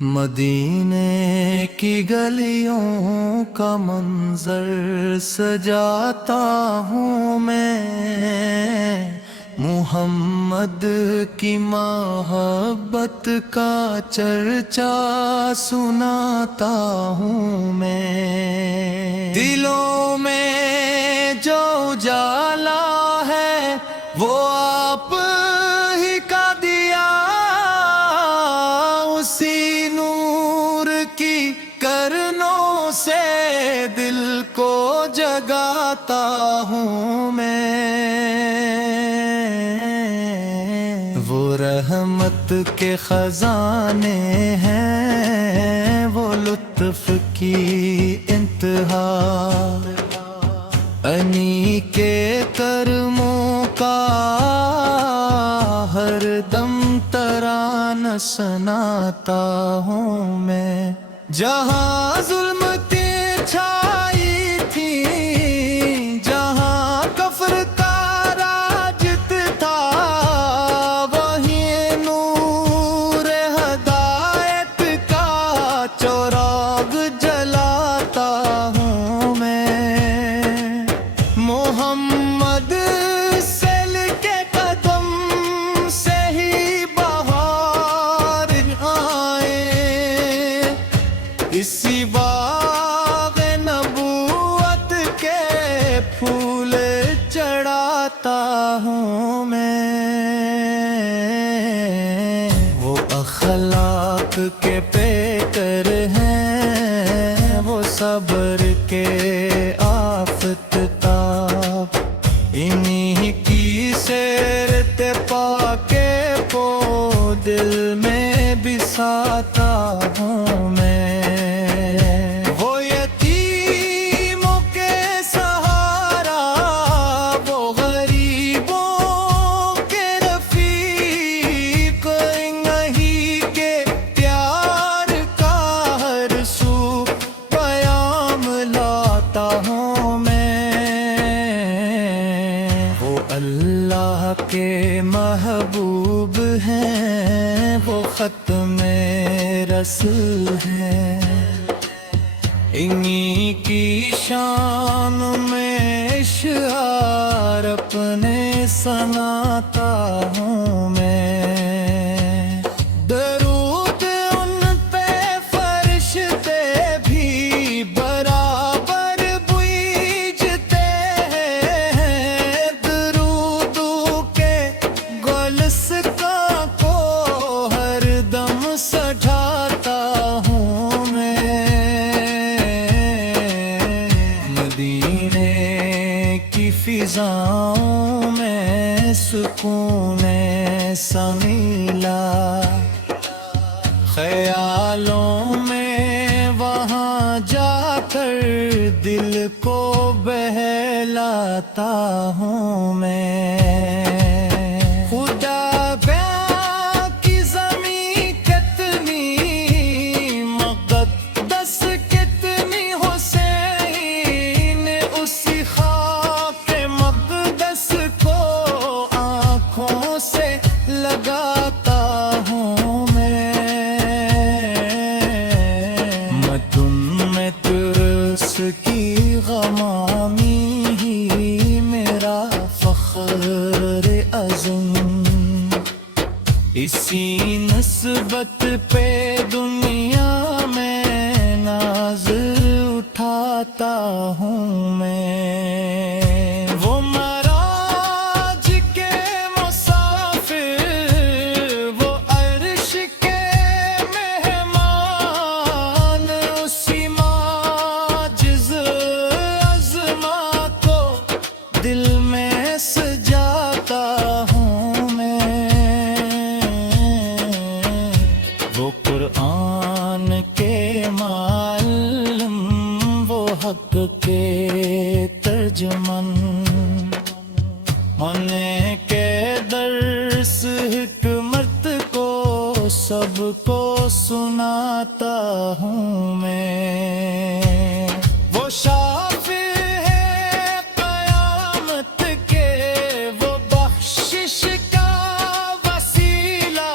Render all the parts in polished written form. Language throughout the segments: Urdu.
مدینے کی گلیوں کا منظر سجاتا ہوں میں، محمد کی محبت کا چرچا سناتا ہوں میں۔ دلوں میں جو اجالا ہے وہ آپ ہی کا دیا، اسی نور کی کرنوں سے دل کو جگاتا ہوں میں۔ وہ رحمت کے خزانے ہیں، وہ لطف کی انتہا، انی کے کرموں کا ہر دم ترانہ سناتا ہوں میں۔ جہاں ظلمتیں چھائی تھی، جہاں کفر کا راجت تھا، وہیں نور ہدایت کا چراغ جلاتا ہوں میں۔ محمد سیل کے قدم سے ہی بہار آئے، اسی باغ نبوت کے پھول چڑھاتا ہوں میں۔ وہ اخلاق کے پیکر ہیں، وہ صبر کے آفتاب، انہی کی سیرت پاکے کو دل میں بساتا ہوں میں۔ وہ یتیموں کے سہارا، وہ غریبوں کے رفیق، انہی کے پیار کا ہر سو پیام لاتا ہوں میں۔ وہ اللہ کے محبوب ہیں، وہ ختم رسول ہیں، انہی کی شان میں اشعار اپنے سناتا ہوں میں۔ درود ان پہ فرشتے بھی برابر بھیجتے ہیں، درودوں کے گلستاں کو ہر دم سجاتا ہوں میں۔ مدینے کی فضاؤں میں سکون سا ملا، خیالوں میں وہاں جا کر دل کو بہلاتا ہوں میں۔ خدا بیاں کی زمین کتنی مقدس، کتنی حسین، اسی خاک مقدس کو آنکھوں سے لگاتا ہوں میں۔ متن میں ترس کی غمامی ہی میرا فخر عظم، اسی نسبت پہ دنیا میں ناز اٹھاتا ہوں میں۔ وہ معراج کے مسافر، وہ عرش کے مہمان، اسی معجز عظمہ کو دل میں سجاتا ہوں میں۔ وہ قرآن کے معلم، وہ حق کے ترجمن، ہونے کے درس حکمت کو سب کو سناتا ہوں میں۔ وہ شافع ہے قیامت کے، وہ بخشش کا وسیلہ،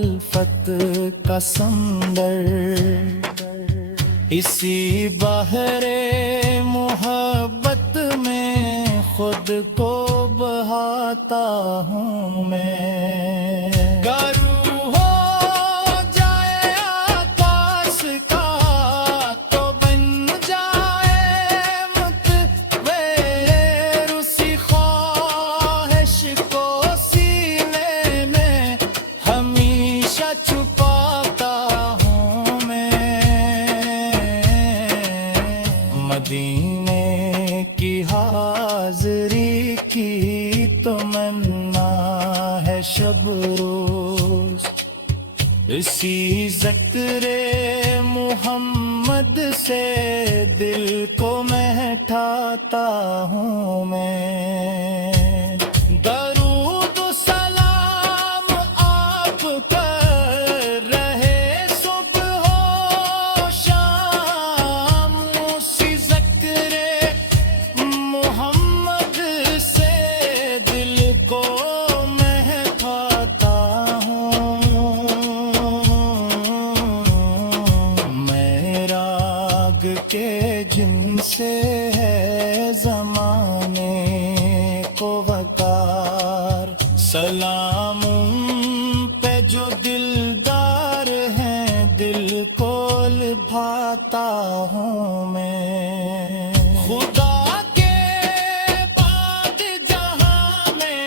الفت کا سمندر، اسی بحر محبت میں خود کو بہاتا ہوں میں۔ گرو ہو جائے آکاش کا تو بن جائے متغیر، اسی خواہش کو سینے میں ہمیشہ چھپاتا ہوں میں۔ مدینے کی حاضری کی تمنا ہے شب روز، اسی ذکر محمد سے دل کو مہٹھاتا ہوں میں۔ درود و سلام آپ پر رہے صبح و شام، اسی ذکر محمد سے دل کو مہکاتا ہوں۔ معراج کے جن سے ہے زمانے کو وقار، سلام ان پہ جو دلدار ہیں، دل کو لبھاتا ہوں میں۔ خدا کے بعد جہاں میں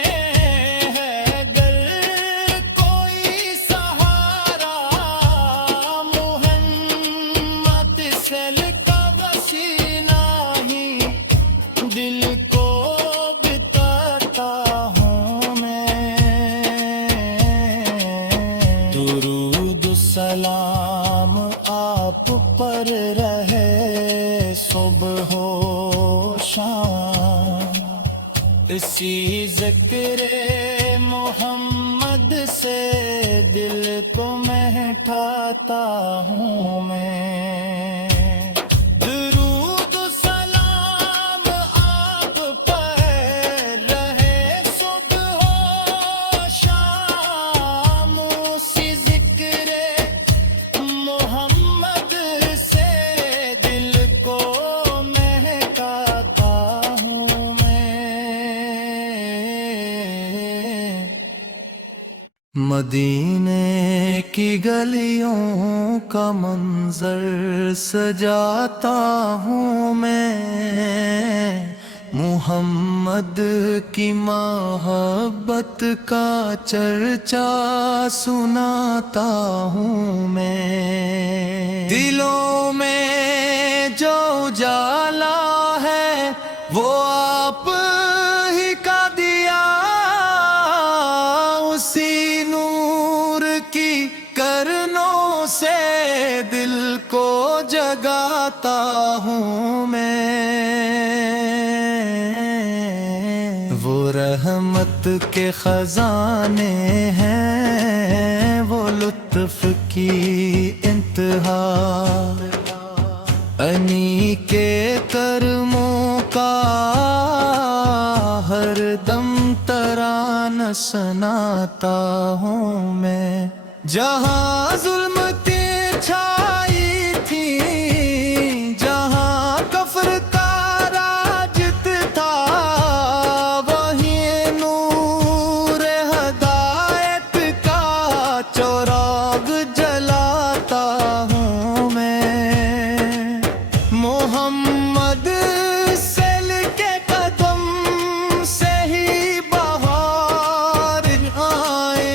ہے گر کوئی سہارا، محمد سل کا وسیلہ ہی دل کو بتاتا ہوں میں۔ درود و سلام آپ پر رہے صبح و شام، اسی ذکر محمد سے دل کو مہٹھاتا ہوں میں۔ درود و سلام آپ پر رہے صبح و شام، اسی ذکر محمد سے دل کو مہکاتا ہوں میں۔ مدینے کی گلیوں کا منظر سجاتا ہوں میں، محمد کی محبت کا چرچا سناتا ہوں میں۔ دلوں میں جو اجالا ہے وہ آپ ہی کا دیا، اسی نور کی کرنوں سے دل کو جگاتا ہوں میں۔ وہ رحمت کے خزانے ہیں، وہ لطف کی انتہا، انی کے کرموں کا ہر دم ترانہ سناتا ہوں میں۔ جہاں ظلمتیں چھائی تھی، جہاں کفر کا راجت تھا، وہیں نور ہدایت کا چراغ جلاتا ہوں میں۔ محمد سل کے قدم سے ہی بہار آئے،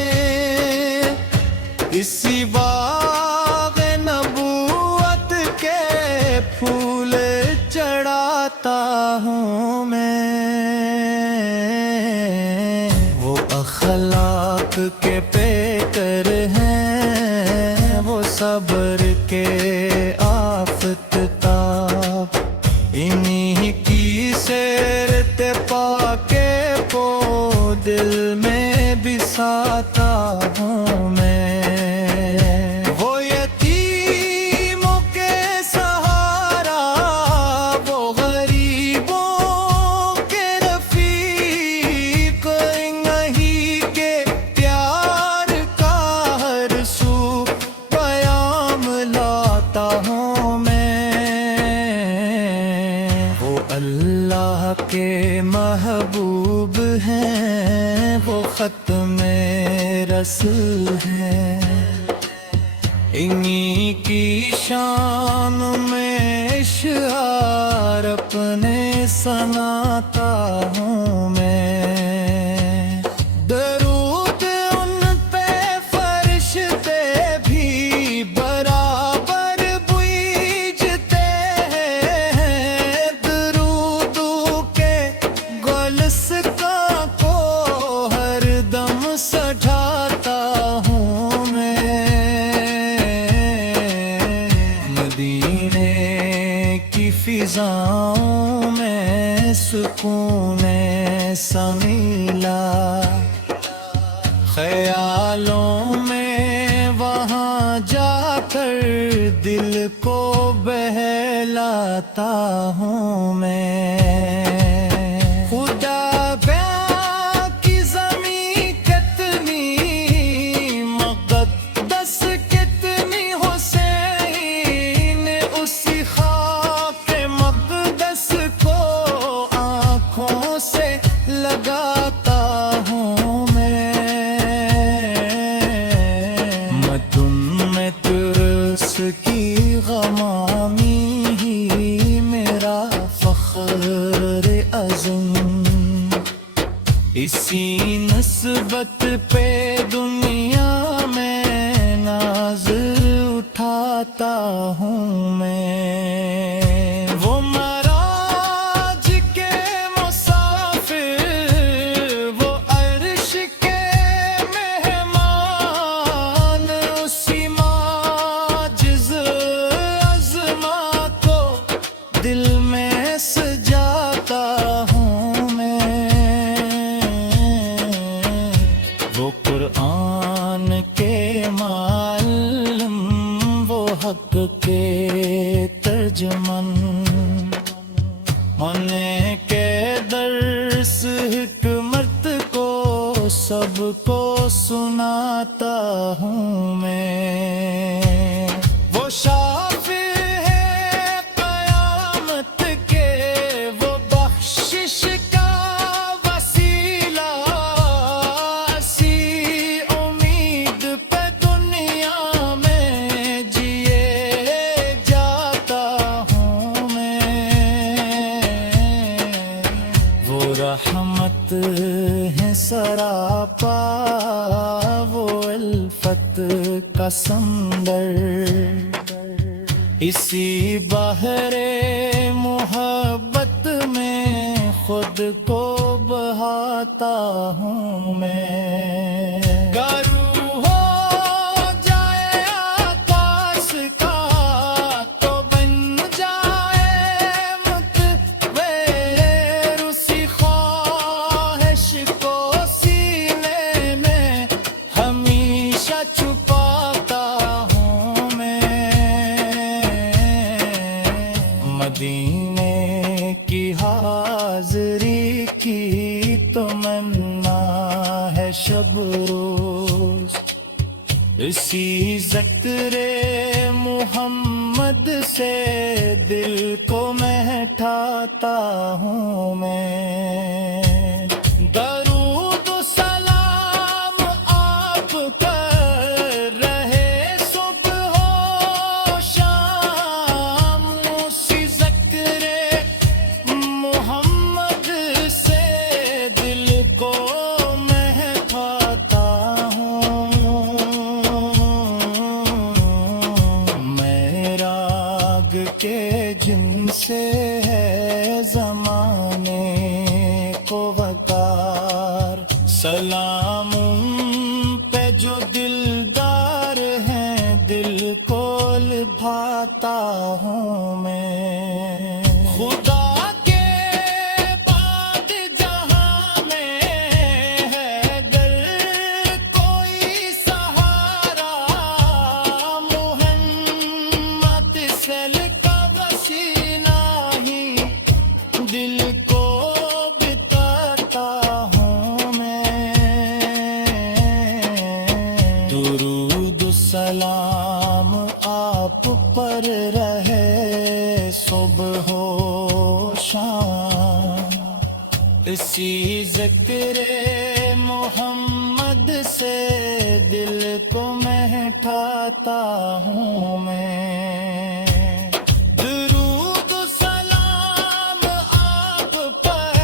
اسی باغ نبوت کے پھول چڑھاتا ہوں میں۔ وہ اخلاق کے پیکر ہیں، وہ صبر کے آفتاب، انہی کی سیرت پا کے پو دل میں بساتا ہوں میں۔ وہ یتیموں کے سہارا، وہ غریبوں کے رفیق، انہی کے پیار کا ہر ہے انہی کی شان میں اشعار اپنے سناتا ہوں میں درود ان پہ فرشتے بھی برابر بوجھتے ہیں درودوں کے گلستاں کو ہر دم سجاتا ہوں میں مدینے کی فضاؤں میں سکون سا ملا خیالوں میں وہاں جا کر دل کو بہلاتا ہوں میں خدا بیاں کی زمین کتنی مقدس کتنی حسین اسی خاک مقدس کو آنکھوں سے لگاتا ہوں میں مدن میں ترس کی غمامی ہی میرا فخر عظم اسی نسبت پہ دنیا میں ناز اٹھاتا ہوں میں وہ معراج کے مسافر وہ عرش کے مہمان اسی معجز عظمہ کو دل میں سجاتا ہوں میں وہ قرآن کے معلم وہ حق کے ترجمن ہونے کے درس حکمت کو سب کو سناتا ہوں میں وہ شافع ہے قیامت کے وہ بخشش کا وسیلہ اسی امید پہ دنیا میں جیے جاتا ہوں میں وہ رحمت ہے سراپا وہ الفت کا سمندر اسی بحر محبت میں خود کو بہاتا ہوں میں گارو ہو جائے آکاش کا تو بن جائے متغیر اسی خواہش کو سینے میں ہمیشہ چھپاتا ہوں میں مدینے کی حاضری کی تمنا ہے شب روز اسی ذکر محمد سے دل کو مہٹاتا ہوں میں درود و سلام آپ پر رہے صبح و شام اسی ذکر محمد سے دل کو مہکاتا ہوں معراج کے جن سے ہے زمانے کو وقار سلام ان پہ جو دلدار ہیں دل کو لبھاتا ہوں میں خدا کے بعد جہاں میں ہے گر کوئی سہارا محمد سل کا وسیلہ ہی دل کو بتاتا ہوں میں درود و سلام آپ پر رہے صبح و شام اسی ذکر محمد سے دل کو مہکاتا ہوں میں درود و سلام آپ پر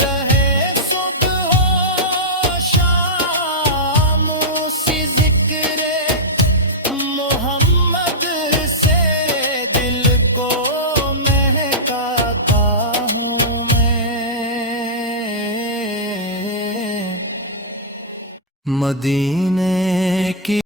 رہے صبح ہو شام اسی ذکر محمد سے دل کو مہکاتا ہوں میں مدینہ